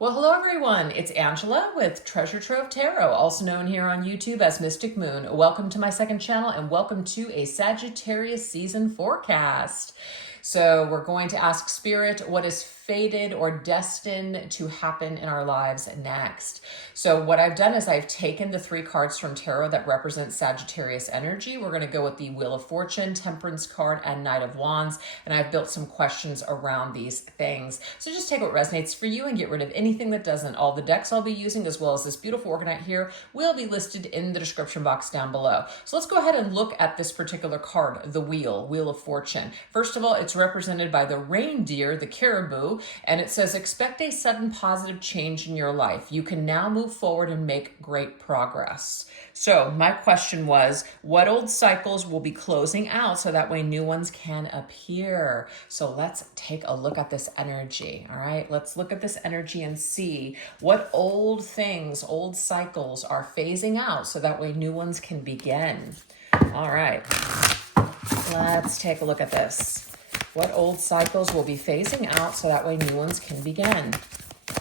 Well, hello everyone. It's Angela with Treasure Trove Tarot, also known here on YouTube as Mystic Moon. Welcome to my second channel and welcome to a Sagittarius season forecast. So we're going to ask Spirit what is fated or destined to happen in our lives next. So what I've done is I've taken the 3 cards from tarot that represent Sagittarius energy. We're going to go with the Wheel of Fortune, Temperance card, and Knight of Wands. And I've built some questions around these things. So just take what resonates for you and get rid of anything that doesn't. All the decks I'll be using, as well as this beautiful organite here, will be listed in the description box down below. So let's go ahead and look at this particular card, the Wheel of Fortune. First of all, it's represented by the reindeer, the caribou, and it says, expect a sudden positive change in your life. You can now move forward and make great progress. So my question was, what old cycles will be closing out so that way new ones can appear? So let's take a look at this energy. All right, let's look at this energy and see what old things, old cycles are phasing out so that way new ones can begin. All right, let's take a look at this. What old cycles will be phasing out so that way new ones can begin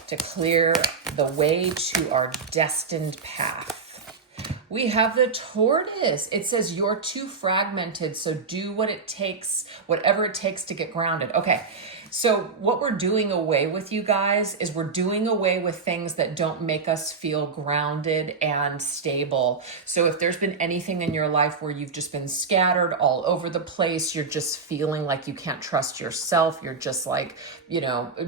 to clear the way to our destined path? We have the tortoise. It says you're too fragmented, so do what it takes, whatever it takes to get grounded. Okay, so what we're doing away with, you guys, is we're doing away with things that don't make us feel grounded and stable. So if there's been anything in your life where you've just been scattered all over the place, you're just feeling like you can't trust yourself, you're just like,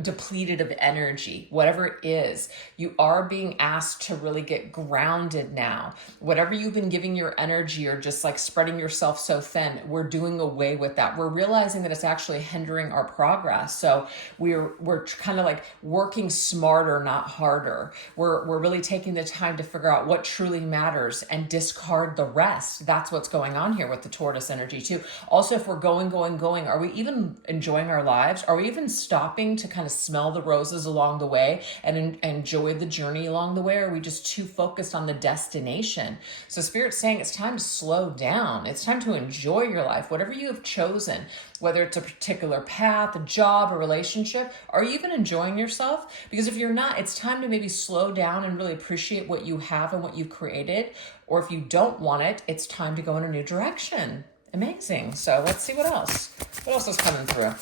depleted of energy, whatever it is, you are being asked to really get grounded now. Whatever you've been giving your energy or just like spreading yourself so thin, we're doing away with that. We're realizing that it's actually hindering our progress. So we're kind of like working smarter, not harder. We're really taking the time to figure out what truly matters and discard the rest. That's what's going on here with the tortoise energy too. Also, if we're going, are we even enjoying our lives? Are we even stopping to kind of smell the roses along the way and enjoy the journey along the way? Or are we just too focused on the destination? So Spirit's saying it's time to slow down. It's time to enjoy your life, whatever you have chosen, whether it's a particular path, a job, a relationship. Are you even enjoying yourself? Because if you're not, it's time to maybe slow down and really appreciate what you have and what you've created. Or if you don't want it, it's time to go in a new direction. Amazing. So let's see what else. What else is coming through?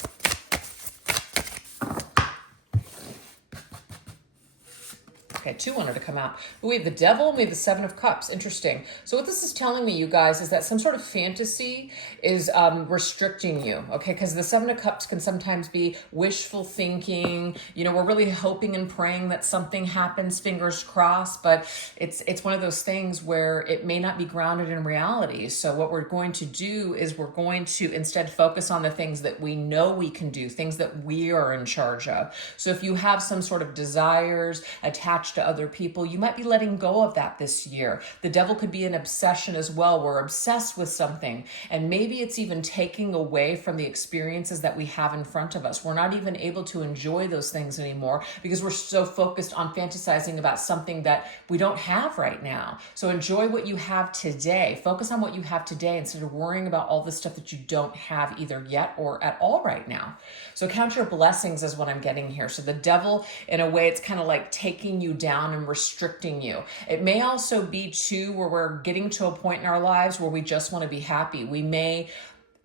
Okay, 2 wanted to come out. But we have the Devil and we have the 7 of Cups. Interesting. So what this is telling me, you guys, is that some sort of fantasy is restricting you, okay? Because the 7 of Cups can sometimes be wishful thinking. We're really hoping and praying that something happens, fingers crossed, but it's one of those things where it may not be grounded in reality. So what we're going to do is we're going to instead focus on the things that we know we can do, things that we are in charge of. So if you have some sort of desires attached to other people, you might be letting go of that this year. The Devil could be an obsession as well. We're obsessed with something, and maybe it's even taking away from the experiences that we have in front of us. We're not even able to enjoy those things anymore because we're so focused on fantasizing about something that we don't have right now. So enjoy what you have today. Focus on what you have today instead of worrying about all the stuff that you don't have either yet or at all right now. So count your blessings is what I'm getting here. So the Devil, in a way, it's kind of like taking you down and restricting you. It may also be too where we're getting to a point in our lives where we just want to be happy. We may,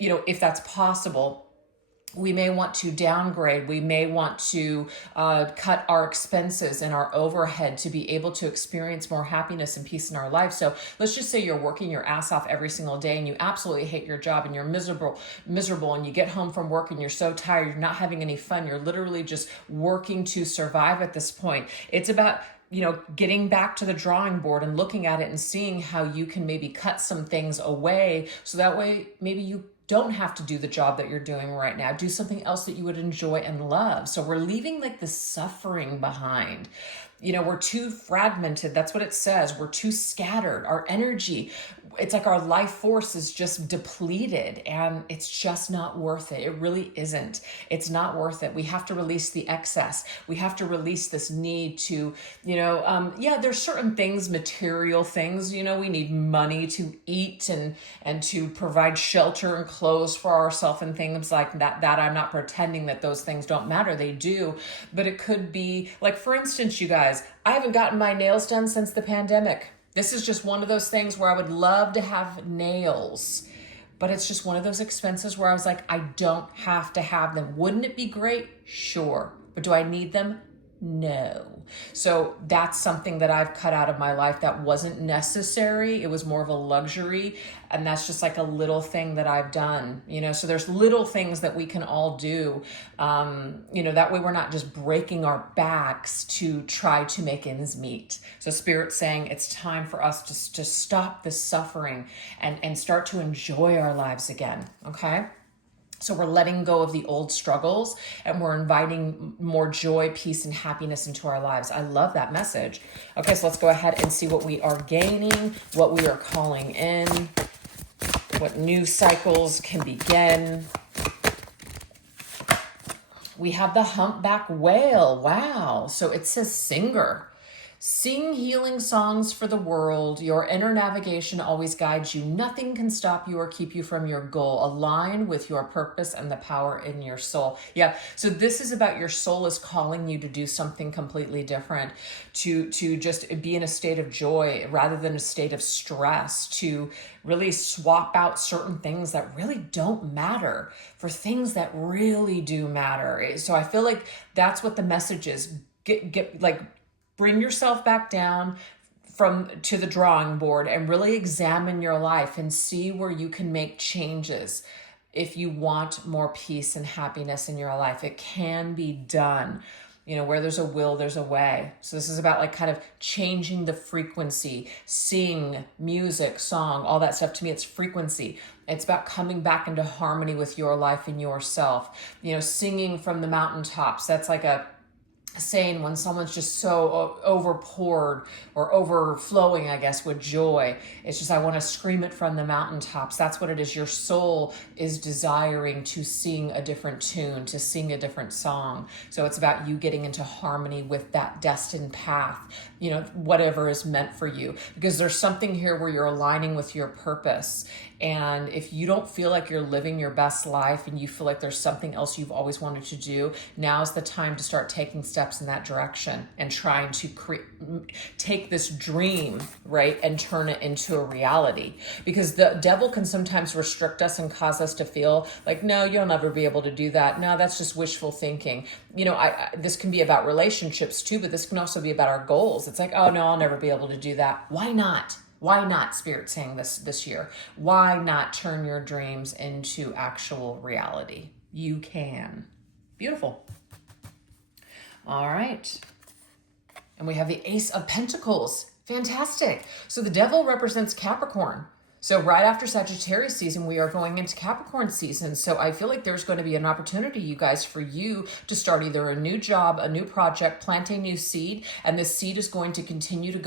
if that's possible, we may want to downgrade. We may want to cut our expenses and our overhead to be able to experience more happiness and peace in our life. So let's just say you're working your ass off every single day and you absolutely hate your job and you're miserable and you get home from work and you're so tired, you're not having any fun. You're literally just working to survive at this point. It's about getting back to the drawing board and looking at it and seeing how you can maybe cut some things away so that way maybe you don't have to do the job that you're doing right now. Do something else that you would enjoy and love. So we're leaving like the suffering behind. We're too fragmented. That's what it says. We're too scattered. Our energy, it's like our life force is just depleted, and it's just not worth it. It really isn't. It's not worth it. We have to release the excess. We have to release this need to, yeah, there's certain things, material things, we need money to eat and to provide shelter and clothes for ourselves and things like that. I'm not pretending that those things don't matter. They do. But it could be like, for instance, you guys, I haven't gotten my nails done since the pandemic. This is just one of those things where I would love to have nails, but it's just one of those expenses where I was like, I don't have to have them. Wouldn't it be great? Sure. But do I need them? No. So that's something that I've cut out of my life that wasn't necessary. It was more of a luxury. And that's just like a little thing that I've done, so there's little things that we can all do. That way we're not just breaking our backs to try to make ends meet. So Spirit's saying it's time for us to stop the suffering and start to enjoy our lives again. Okay. So we're letting go of the old struggles and we're inviting more joy, peace, and happiness into our lives. I love that message. Okay, so let's go ahead and see what we are gaining, what we are calling in, what new cycles can begin. We have the humpback whale. Wow. So it says singer. Sing healing songs for the world. Your inner navigation always guides you. Nothing can stop you or keep you from your goal. Align with your purpose and the power in your soul. Yeah, so this is about your soul is calling you to do something completely different, to just be in a state of joy rather than a state of stress, to really swap out certain things that really don't matter for things that really do matter. So I feel like that's what the message is. Bring yourself back down to the drawing board and really examine your life and see where you can make changes. If you want more peace and happiness in your life, it can be done. Where there's a will, there's a way. So this is about like kind of changing the frequency, sing, music, song, all that stuff. To me, it's frequency. It's about coming back into harmony with your life and yourself. Singing from the mountaintops. That's like a saying when someone's just so overpoured or overflowing, I guess, with joy. It's just, I want to scream it from the mountaintops. That's what it is. Your soul is desiring to sing a different tune, to sing a different song. So it's about you getting into harmony with that destined path, whatever is meant for you. Because there's something here where you're aligning with your purpose. And if you don't feel like you're living your best life and you feel like there's something else you've always wanted to do, now's the time to start taking steps in that direction and trying to take this dream, right, and turn it into a reality. Because the devil can sometimes restrict us and cause us to feel like, no, you'll never be able to do that. No, that's just wishful thinking. This can be about relationships too, but this can also be about our goals. It's like, oh no, I'll never be able to do that. Why not? Why not, Spirit saying this year? Why not turn your dreams into actual reality? You can. Beautiful. All right. And we have the Ace of Pentacles. Fantastic. So the devil represents Capricorn. So right after Sagittarius season, we are going into Capricorn season. So I feel like there's going to be an opportunity, you guys, for you to start either a new job, a new project, plant a new seed, and this seed is going to continue to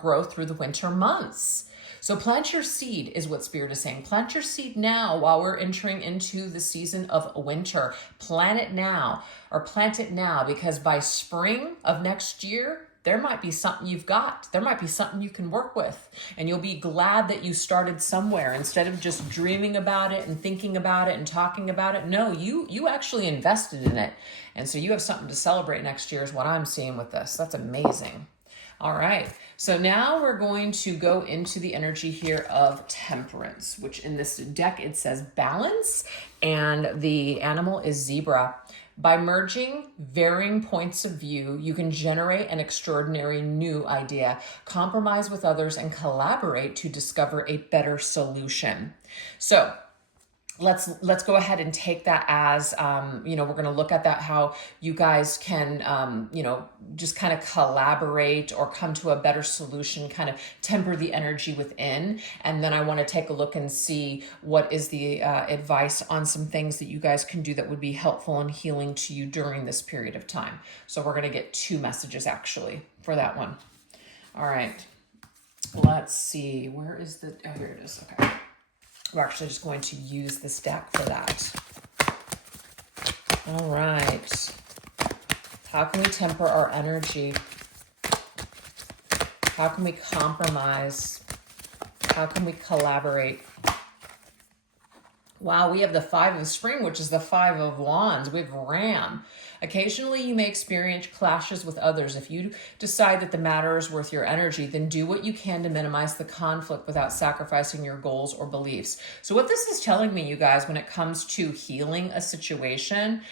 grow through the winter months. So plant your seed is what Spirit is saying. Plant your seed now while we're entering into the season of winter. Plant it now, because by spring of next year, there might be something you've got. There might be something you can work with. And you'll be glad that you started somewhere instead of just dreaming about it and thinking about it and talking about it. No, you actually invested in it. And so you have something to celebrate next year is what I'm seeing with this. That's amazing. All right. So now we're going to go into the energy here of Temperance, which in this deck, it says balance, and the animal is zebra. By merging varying points of view, you can generate an extraordinary new idea, compromise with others, and collaborate to discover a better solution. So let's go ahead and take that as, we're going to look at that, how you guys can, just kind of collaborate or come to a better solution, kind of temper the energy within. And then I want to take a look and see what is the advice on some things that you guys can do that would be helpful and healing to you during this period of time. So we're going to get two messages actually for that one. All right. let's see. Where is the, oh, here it is. Okay. We're actually just going to use this deck for that. All right. How can we temper our energy? How can we compromise? How can we collaborate? Wow, we have the Five of Spring, which is the Five of Wands. We have Ram. Occasionally, you may experience clashes with others. If you decide that the matter is worth your energy, then do what you can to minimize the conflict without sacrificing your goals or beliefs. So what this is telling me, you guys, when it comes to healing a situation,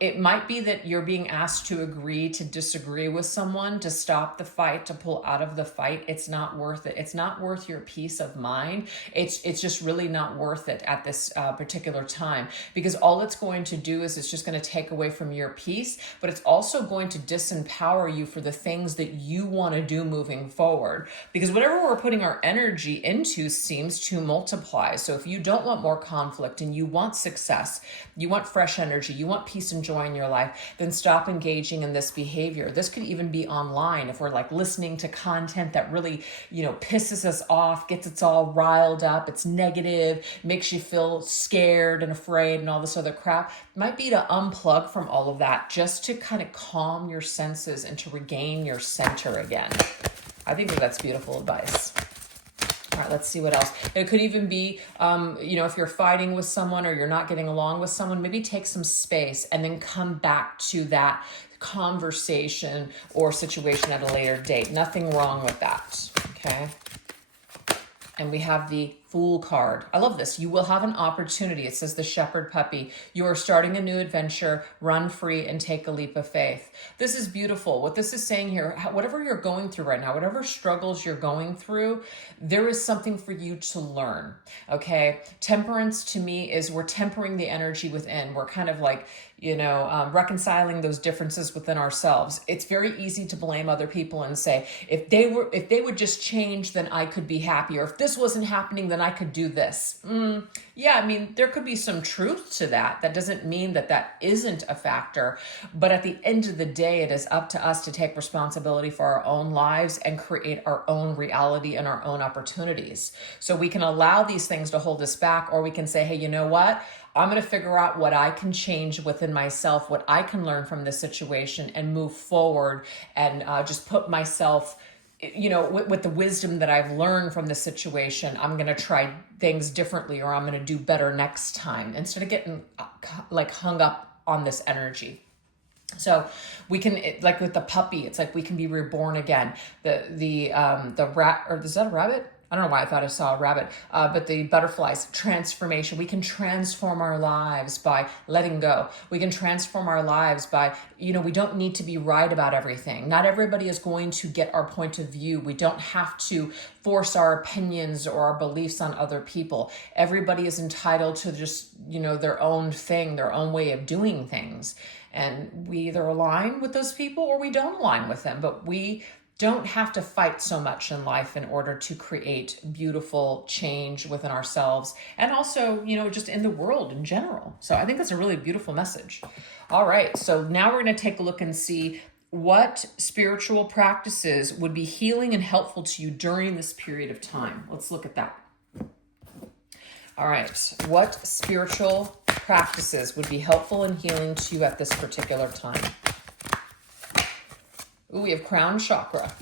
it might be that you're being asked to agree to disagree with someone, to stop the fight, to pull out of the fight. It's not worth it. It's not worth your peace of mind. It's just really not worth it at this particular time, because all it's going to do is it's just going to take away from your peace, but it's also going to disempower you for the things that you want to do moving forward, because whatever we're putting our energy into seems to multiply. So if you don't want more conflict and you want success, you want fresh energy, you want peace and joy in your life, then stop engaging in this behavior. This could even be online. If we're like listening to content that really, pisses us off, gets us all riled up, it's negative, makes you feel scared and afraid and all this other crap, it might be to unplug from all of that just to kind of calm your senses and to regain your center again. I think that's beautiful advice. All right, let's see what else. It could even be, if you're fighting with someone or you're not getting along with someone, maybe take some space and then come back to that conversation or situation at a later date. Nothing wrong with that, okay? And we have the Fool card. I love this. You will have an opportunity. It says the shepherd puppy. You are starting a new adventure. Run free and take a leap of faith. This is beautiful. What this is saying here, whatever you're going through right now, whatever struggles you're going through, there is something for you to learn. Okay. Temperance to me is we're tempering the energy within. We're kind of like, reconciling those differences within ourselves. It's very easy to blame other people and say, if they would just change, then I could be happy. Or if this wasn't happening, then I could do this. There could be some truth to that. That doesn't mean that isn't a factor. But at the end of the day, it is up to us to take responsibility for our own lives and create our own reality and our own opportunities. So we can allow these things to hold us back, or we can say, hey, you know what? I'm going to figure out what I can change within myself, what I can learn from this situation and move forward and just put myself, with the wisdom that I've learned from the situation. I'm going to try things differently, or I'm going to do better next time, instead of getting hung up on this energy. So we can, like with the puppy, it's like we can be reborn again. The rat, or is that a rabbit? I don't know why I thought I saw a rabbit, but the butterflies, transformation. We can transform our lives by letting go. We can transform our lives by, we don't need to be right about everything. Not everybody is going to get our point of view. We don't have to force our opinions or our beliefs on other people. Everybody is entitled to just, their own thing, their own way of doing things. And we either align with those people or we don't align with them, but we don't have to fight so much in life in order to create beautiful change within ourselves and also, just in the world in general. So I think that's a really beautiful message. All right. So now we're going to take a look and see what spiritual practices would be healing and helpful to you during this period of time. Let's look at that. All right. What spiritual practices would be helpful and healing to you at this particular time? Ooh, we have crown chakra.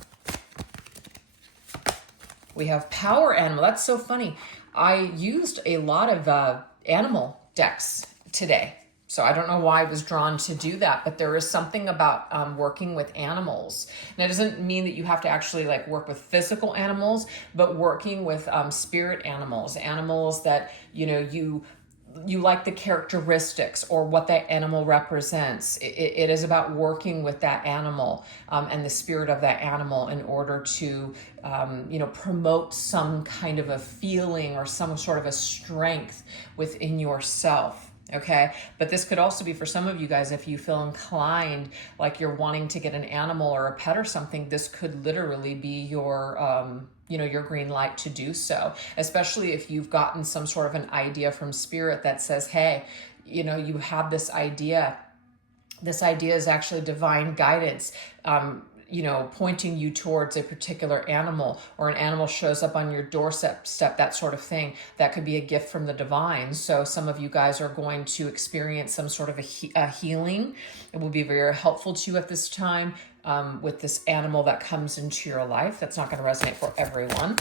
We have power animal. That's so funny. I used a lot of animal decks today. So I don't know why I was drawn to do that, but there is something about working with animals. And it doesn't mean that you have to actually work with physical animals, but working with spirit animals, animals that, you like the characteristics or what that animal represents. It is about working with that animal and the spirit of that animal in order to, promote some kind of a feeling or some sort of a strength within yourself. Okay. But this could also be for some of you guys, if you feel inclined, like you're wanting to get an animal or a pet or something, this could literally be your, your green light to do so, especially if you've gotten some sort of an idea from spirit that says, hey, you have this idea. This idea is actually divine guidance. you know, pointing you towards a particular animal, or an animal shows up on your doorstep, that sort of thing. That could be a gift from the divine. So some of you guys are going to experience some sort of a healing. It will be very helpful to you at this time with this animal that comes into your life. That's not going to resonate for everyone.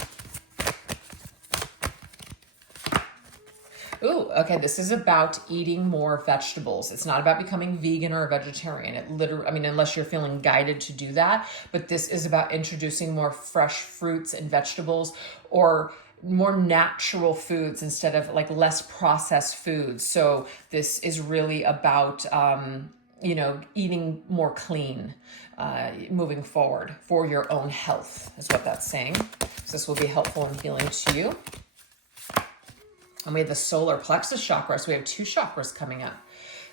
Ooh, okay, this is about eating more vegetables. It's not about becoming vegan or a vegetarian. It literally, I mean, unless you're feeling guided to do that, but this is about introducing more fresh fruits and vegetables, or more natural foods instead of like less processed foods. So this is really about, you know, eating more clean, moving forward for your own health is what that's saying. So this will be helpful and healing to you. And we have the solar plexus chakra. So we have 2 chakras coming up.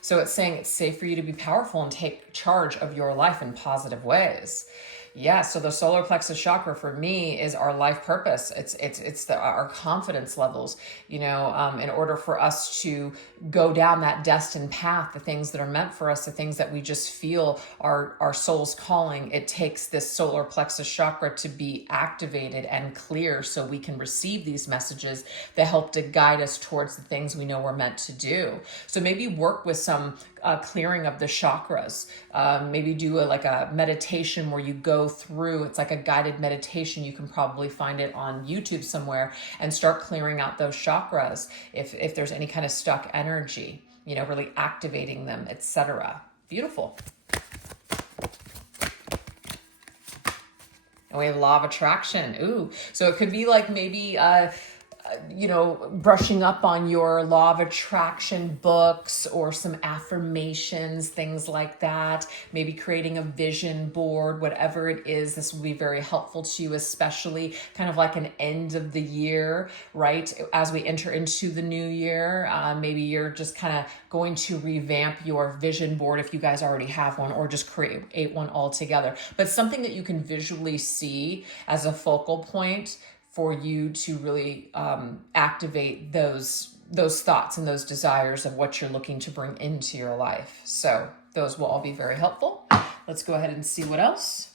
So it's saying it's safe for you to be powerful and take charge of your life in positive ways. Yeah, so the solar plexus chakra for me is our life purpose. It's our confidence levels. You know, in order for us to go down that destined path, the things that are meant for us, the things that we just feel are our soul's calling, it takes this solar plexus chakra to be activated and clear so we can receive these messages that help to guide us towards the things we know we're meant to do. So maybe work with some clearing of the chakras. Maybe do like a meditation where you go through, it's like a guided meditation. You can probably find it on YouTube somewhere, and start clearing out those chakras if there's any kind of stuck energy, you know, really activating them, etc. Beautiful. And we have law of attraction. Ooh, so it could be like maybe you know, brushing up on your law of attraction books, or some affirmations, things like that. Maybe creating a vision board, whatever it is. This will be very helpful to you, especially kind of like an end of the year, right? As we enter into the new year, maybe you're just kind of going to revamp your vision board if you guys already have one, or just create one altogether. But something that you can visually see as a focal point for you to really activate those thoughts and those desires of what you're looking to bring into your life. So those will all be very helpful. Let's go ahead and see what else.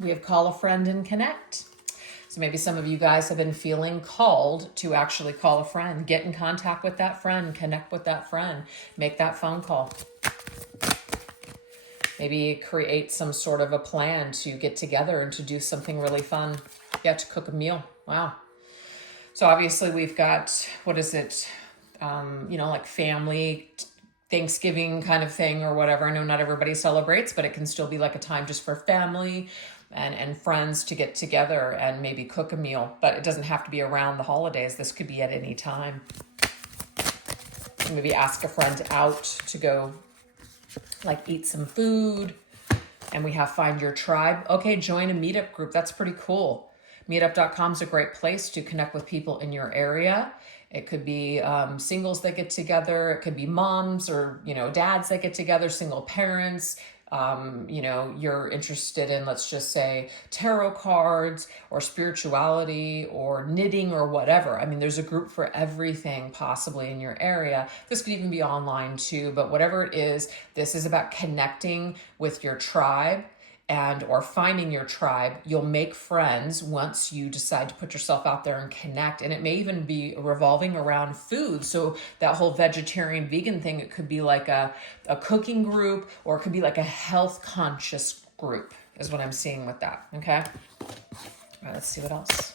We have call a friend and connect. So maybe some of you guys have been feeling called to actually call a friend, get in contact with that friend, connect with that friend, make that phone call. Maybe create some sort of a plan to get together and to do something really fun. Yeah, to cook a meal. Wow. So obviously we've got, what is it? You know, like family, Thanksgiving kind of thing or whatever. I know not everybody celebrates, but it can still be like a time just for family and friends to get together and maybe cook a meal. But it doesn't have to be around the holidays. This could be at any time. Maybe ask a friend out to go like eat some food. And we have find your tribe. Okay, join a meetup group. That's pretty cool. Meetup.com is a great place to connect with people in your area. It could be singles that get together. It could be moms or, you know, dads that get together, single parents. You know, you're interested in, let's just say, tarot cards or spirituality or knitting or whatever. I mean, there's a group for everything possibly in your area. This could even be online too, but whatever it is, this is about connecting with your tribe or finding your tribe. You'll make friends once you decide to put yourself out there and connect. And it may even be revolving around food. So that whole vegetarian vegan thing, it could be like a cooking group, or it could be like a health conscious group is what I'm seeing with that. Okay. All right, let's see what else.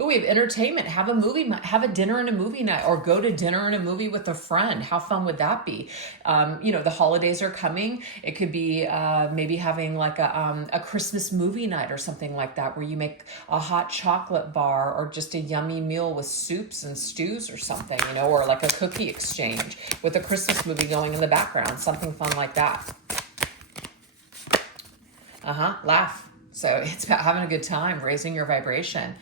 Oh, we have entertainment. Have a movie, have a dinner and a movie night, or go to dinner and a movie with a friend. How fun would that be? You know, the holidays are coming. It could be maybe having like a Christmas movie night or something like that, where you make a hot chocolate bar or just a yummy meal with soups and stews or something, you know, or like a cookie exchange with a Christmas movie going in the background, something fun like that. Laugh. So it's about having a good time, raising your vibration.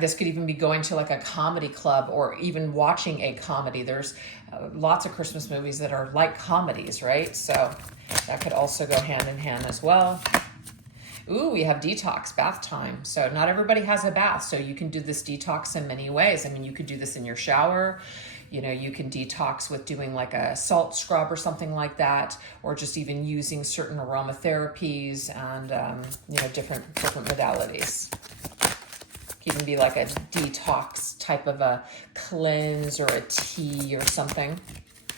This could even be going to like a comedy club, or even watching a comedy. There's lots of Christmas movies that are like comedies, right? So that could also go hand in hand as well. Ooh, we have detox, bath time. So not everybody has a bath, so you can do this detox in many ways. I mean, you could do this in your shower. You know, you can detox with doing like a salt scrub or something like that, or just even using certain aromatherapies and, you know, different modalities. It can be like a detox type of a cleanse or a tea or something,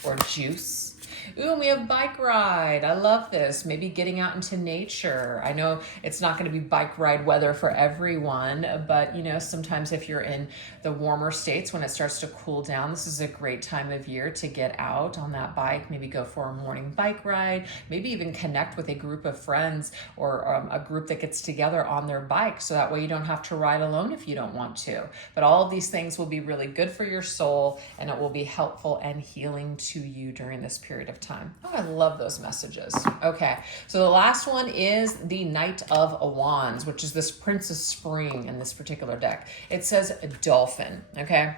or juice. Ooh, and we have bike ride. I love this. Maybe getting out into nature. I know it's not going to be bike ride weather for everyone, but you know, sometimes if you're in the warmer states when it starts to cool down, this is a great time of year to get out on that bike. Maybe go for a morning bike ride. Maybe even connect with a group of friends or a group that gets together on their bike, so that way you don't have to ride alone if you don't want to. But all of these things will be really good for your soul, and it will be helpful and healing to you during this period of time. Oh, I love those messages. Okay, so the last one is the Knight of Wands, which is this Prince of Spring in this particular deck. It says a dolphin, okay?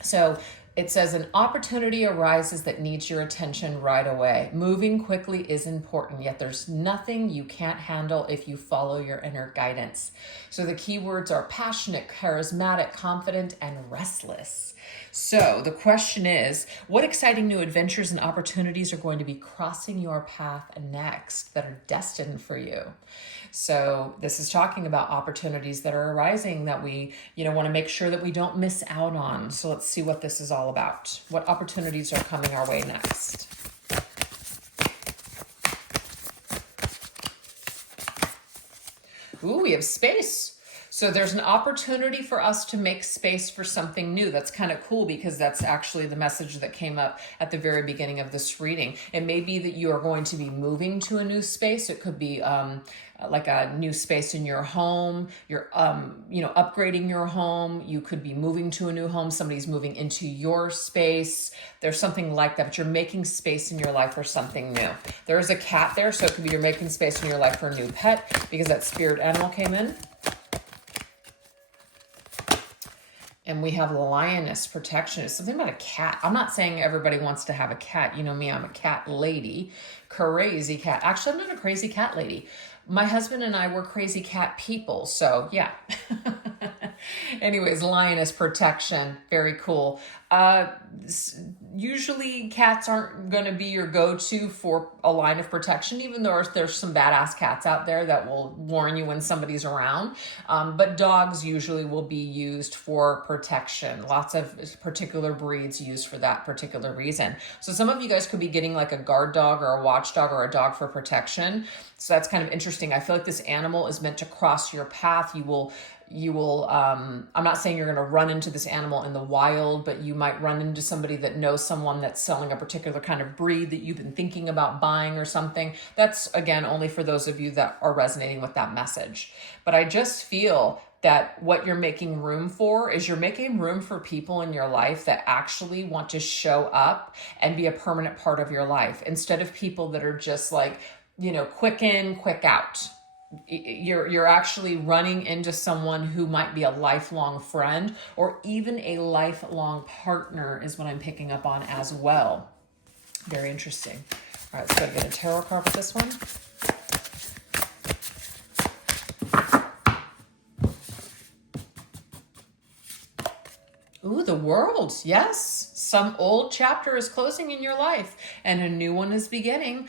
So it says an opportunity arises that needs your attention right away. Moving quickly is important, yet there's nothing you can't handle if you follow your inner guidance. So the key words are passionate, charismatic, confident, and restless. So the question is, what exciting new adventures and opportunities are going to be crossing your path next that are destined for you? So this is talking about opportunities that are arising that we, you know, want to make sure that we don't miss out on. So let's see what this is all about. What opportunities are coming our way next? Ooh, we have space. So there's an opportunity for us to make space for something new. That's kind of cool, because that's actually the message that came up at the very beginning of this reading. It may be that you are going to be moving to a new space. It could be like a new space in your home. You're, you know, upgrading your home. You could be moving to a new home. Somebody's moving into your space. There's something like that, but you're making space in your life for something new. There's a cat there, so it could be you're making space in your life for a new pet, because that spirit animal came in. And we have lioness protection. It's something about a cat. I'm not saying everybody wants to have a cat. You know me, I'm a cat lady. Crazy cat. Actually, I'm not a crazy cat lady. My husband and I were crazy cat people. So yeah. Anyways, lioness protection. Very cool. Usually cats aren't going to be your go-to for a line of protection, even though there's some badass cats out there that will warn you when somebody's around. But dogs usually will be used for protection. Lots of particular breeds used for that particular reason. So some of you guys could be getting like a guard dog or a watchdog or a dog for protection. So that's kind of interesting. I feel like this animal is meant to cross your path. You will, I'm not saying you're going to run into this animal in the wild, but you might run into somebody that knows someone that's selling a particular kind of breed that you've been thinking about buying or something. That's, again, only for those of you that are resonating with that message. But I just feel that what you're making room for is you're making room for people in your life that actually want to show up and be a permanent part of your life, instead of people that are just like, you know, quick in, quick out. You're actually running into someone who might be a lifelong friend or even a lifelong partner is what I'm picking up on as well. Very interesting. All right, let's go get a tarot card with this one. Ooh, the World. Yes. Some old chapter is closing in your life and a new one is beginning.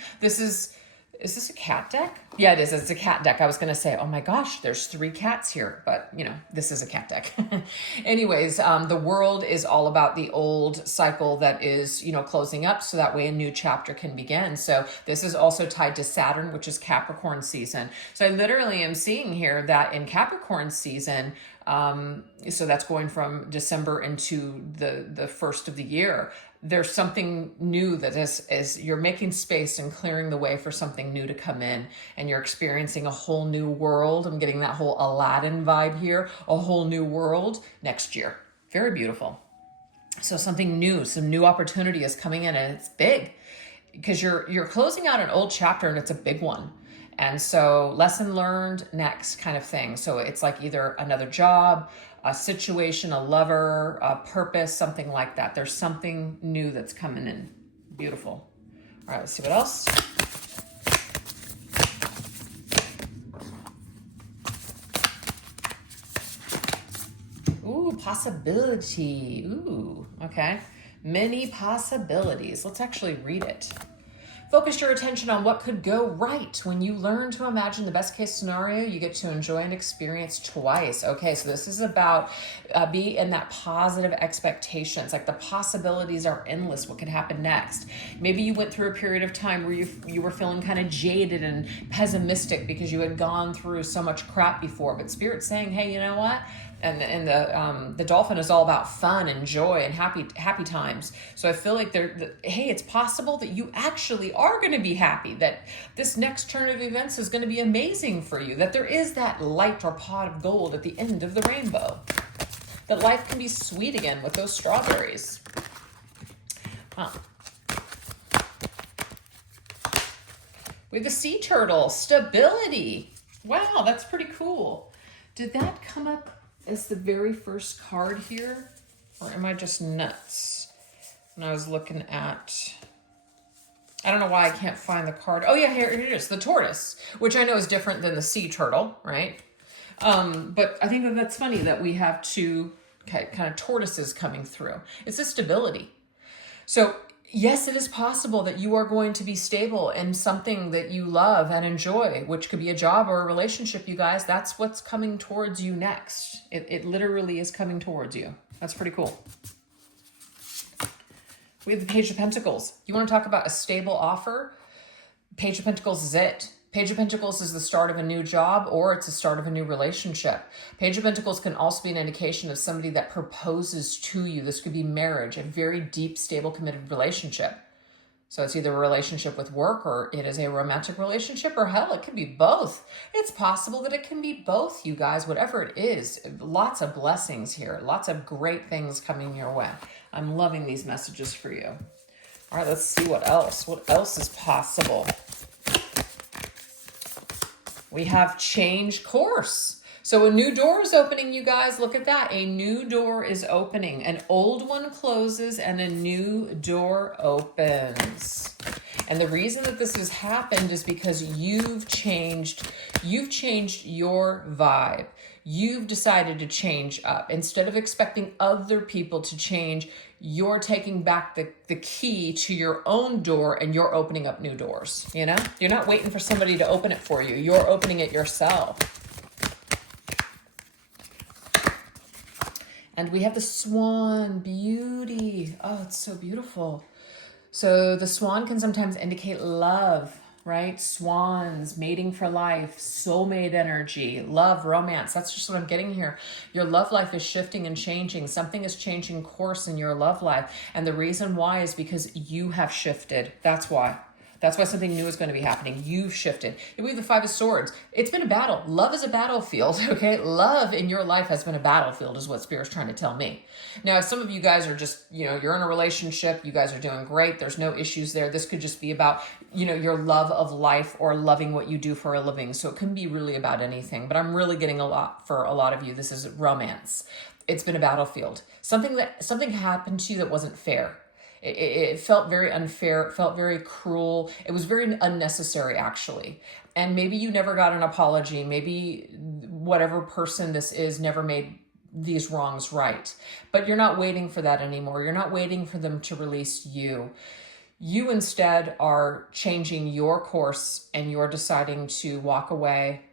Is this a cat deck? Yeah, it is. It's a cat deck. I was going to say, oh my gosh, there's 3 cats here, but you know, this is a cat deck. Anyways, the World is all about the old cycle that is, you know, closing up, so that way a new chapter can begin. So this is also tied to Saturn, which is Capricorn season. So I literally am seeing here that in Capricorn season, so that's going from December into the first of the year, there's something new that is you're making space and clearing the way for something new to come in, and you're experiencing a whole new world. I'm getting that whole Aladdin vibe here, a whole new world next year. Very beautiful. So something new, some new opportunity is coming in, and it's big because you're closing out an old chapter, and it's a big one. And so lesson learned next kind of thing. So it's like either another job, a situation, a lover, a purpose, something like that. There's something new that's coming in. Beautiful. All right, let's see what else. Possibility. Ooh, okay. Many possibilities. Let's actually read it. Focus your attention on what could go right. When you learn to imagine the best case scenario, you get to enjoy and experience twice. Okay, so this is about be in that positive expectations. Like the possibilities are endless. What could happen next? Maybe you went through a period of time where you were feeling kind of jaded and pessimistic because you had gone through so much crap before. But Spirit's saying, hey, you know what? And the dolphin is all about fun and joy and happy times. So I feel like hey, it's possible that you actually are going to be happy, that this next turn of events is going to be amazing for you, that there is that light or pot of gold at the end of the rainbow, that life can be sweet again with those strawberries. Huh. We have the sea turtle, stability. Wow, that's pretty cool. Did that come up as the very first card here? Or am I just nuts? When I was looking at, I don't know why I can't find the card. Oh yeah, here it is, the tortoise, which I know is different than the sea turtle, right? But I think that's funny that we have two kind of tortoises coming through. It's a stability. So yes, it is possible that you are going to be stable in something that you love and enjoy, which could be a job or a relationship, you guys. That's what's coming towards you next. It literally is coming towards you. That's pretty cool. We have the Page of Pentacles. You want to talk about a stable offer? Page of Pentacles is it. Page of Pentacles is the start of a new job, or it's the start of a new relationship. Page of Pentacles can also be an indication of somebody that proposes to you. This could be marriage, a very deep, stable, committed relationship. So it's either a relationship with work, or it is a romantic relationship, or hell, it could be both. It's possible that it can be both, you guys, whatever it is. Lots of blessings here. Lots of great things coming your way. I'm loving these messages for you. All right, let's see what else. What else is possible? We have change course. So a new door is opening, you guys. Look at that. A new door is opening. An old one closes and a new door opens. And the reason that this has happened is because you've changed your vibe. You've decided to change up. Instead of expecting other people to change, you're taking back the key to your own door and you're opening up new doors. You know, you're not waiting for somebody to open it for you. You're opening it yourself. And we have the swan, beauty. Oh, it's so beautiful. So the swan can sometimes indicate love, right? Swans, mating for life, soulmate energy, love, romance. That's just what I'm getting here. Your love life is shifting and changing. Something is changing course in your love life. And the reason why is because you have shifted. That's why. That's why something new is going to be happening. You've shifted. And we have the Five of Swords. It's been a battle. Love is a battlefield, okay? Love in your life has been a battlefield is what Spirit's trying to tell me. Now, some of you guys are just, you're in a relationship. You guys are doing great. There's no issues there. This could just be about, your love of life or loving what you do for a living. So it can be really about anything. But I'm really getting a lot for a lot of you. This is romance. It's been a battlefield. Something happened to you that wasn't fair. It felt very unfair. It felt very cruel. It was very unnecessary, actually. And maybe you never got an apology. Maybe whatever person this is never made these wrongs right. But you're not waiting for that anymore. You're not waiting for them to release you. You instead are changing your course and you're deciding to walk away,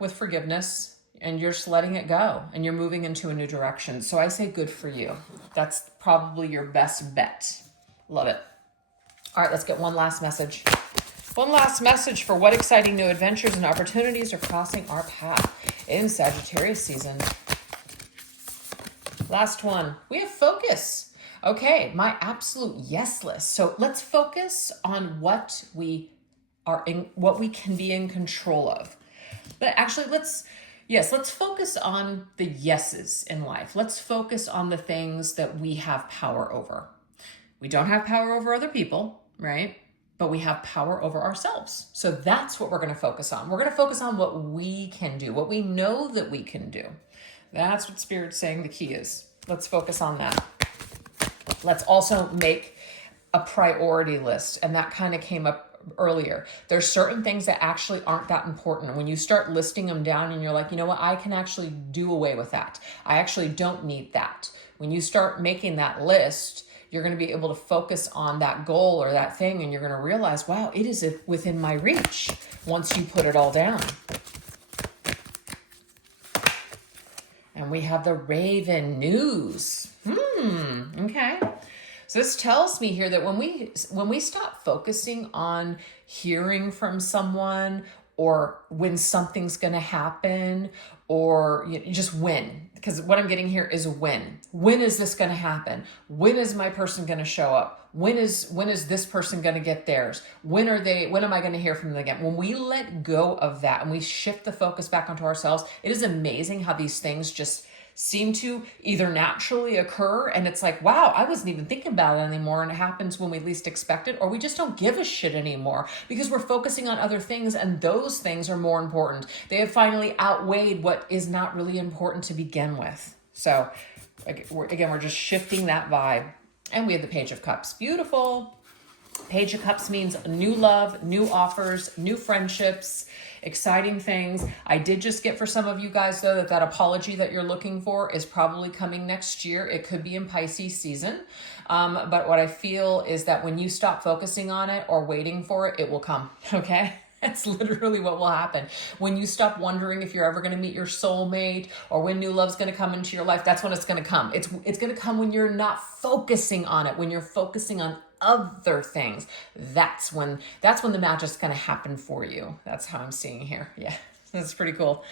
with forgiveness. And you're just letting it go and you're moving into a new direction. So I say good for you. That's probably your best bet. Love it. All right, let's get one last message. One last message for what exciting new adventures and opportunities are crossing our path in Sagittarius season. Last one. We have focus. Okay, my absolute yes list. So let's focus on what we can be in control of. But actually, let's focus on the yeses in life. Let's focus on the things that we have power over. We don't have power over other people, right? But we have power over ourselves. So that's what we're going to focus on. We're going to focus on what we can do, what we know that we can do. That's what Spirit's saying the key is. Let's focus on that. Let's also make a priority list. And that kind of came up earlier, there's certain things that actually aren't that important. When you start listing them down and you're like, you know what, I can actually do away with that. I actually don't need that. When you start making that list, you're going to be able to focus on that goal or that thing, and you're going to realize, wow, it is within my reach once you put it all down. And we have the Raven news. Okay. So this tells me here that when we stop focusing on hearing from someone, or when something's going to happen, or just when, because what I'm getting here is when. When is this going to happen? When is my person going to show up? When is this person going to get theirs? When am I going to hear from them again? When we let go of that and we shift the focus back onto ourselves, it is amazing how these things just seem to either naturally occur, and it's like, wow, I wasn't even thinking about it anymore, and it happens when we least expect it, or we just don't give a shit anymore because we're focusing on other things, and those things are more important. They have finally outweighed what is not really important to begin with. So again, we're just shifting that vibe. And we have the Page of Cups. Beautiful. Page of Cups means new love, new offers, new friendships, exciting things. I did just get for some of you guys, though, that apology that you're looking for is probably coming next year. It could be in Pisces season. But what I feel is that when you stop focusing on it or waiting for it, it will come. Okay? That's literally what will happen. When you stop wondering if you're ever going to meet your soulmate or when new love's going to come into your life, that's when it's going to come. It's going to come when you're not focusing on it, when you're focusing on other things. That's when the magic's going to happen for you. That's how I'm seeing here. Yeah. That's pretty cool.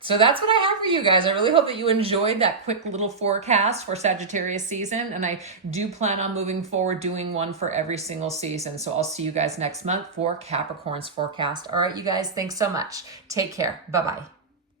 So that's what I have for you guys. I really hope that you enjoyed that quick little forecast for Sagittarius season. And I do plan on moving forward doing one for every single season. So I'll see you guys next month for Capricorn's forecast. All right, you guys, thanks so much. Take care. Bye-bye.